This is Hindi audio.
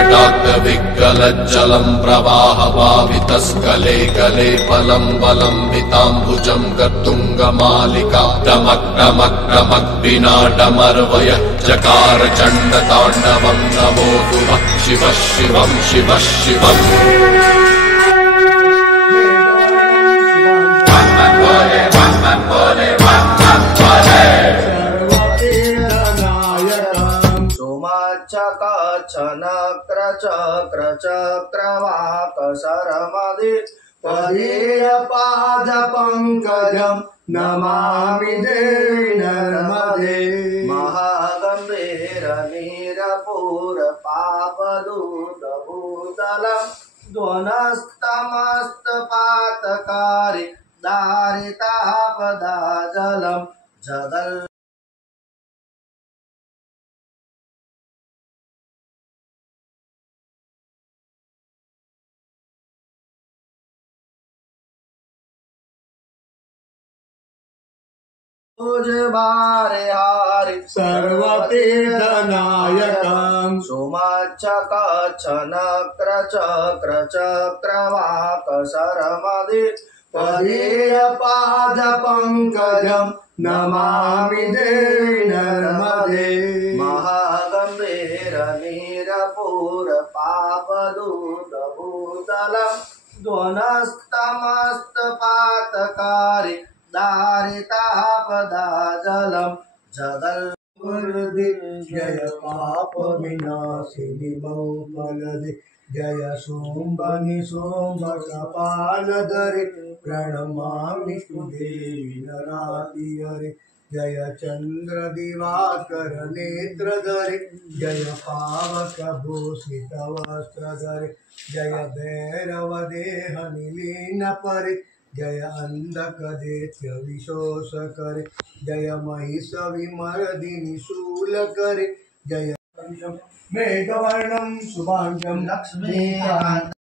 जटाक्तविग्गलज्जलं प्रवाहपावितस्कले गले बलं बलम्बिताम्बुजं गतुङ्गमालिका डमक् चकार चण्डताण्डवं नमोऽस्तु नः शिवः शिवं शिवः शिवम्। चक्रचक्रचक्रवाकसरमदि पदेयपादपङ्कजं नमामि देवी नर्मदे महागम्भीरनीरपूरपापदूतभूतलं ध्वनस्तमस्तपातकारि दारितापदाजलं जगल् बारे हारि सर्वतीर्थनायकं सुमच्चकच्छनक्रचक्रचक्रवाकसरमदि पदेयपादपङ्कजं नमामि देवी नर्मदे महागम्भीरनीरपूरपापदूतभूतलं ध्वनस्तमस्तपातकारि दारितापदाजलं जगल् जय पाप विनाशिनि बहुफलदे जय शुम्भनि शुम्भ कपालधरे प्रणमामि देवी नरातिहरे जय चंद्र दिवाकर नेत्रधरे जय पावक भूषित वस्त्रधरे जय भैरव देह निलीन परे जय अंधकदेत्य विशोष करे जय महिष विमर्दिनि शूल करे जय मेघवर्णं शुभांगं लक्ष्मीकान्तं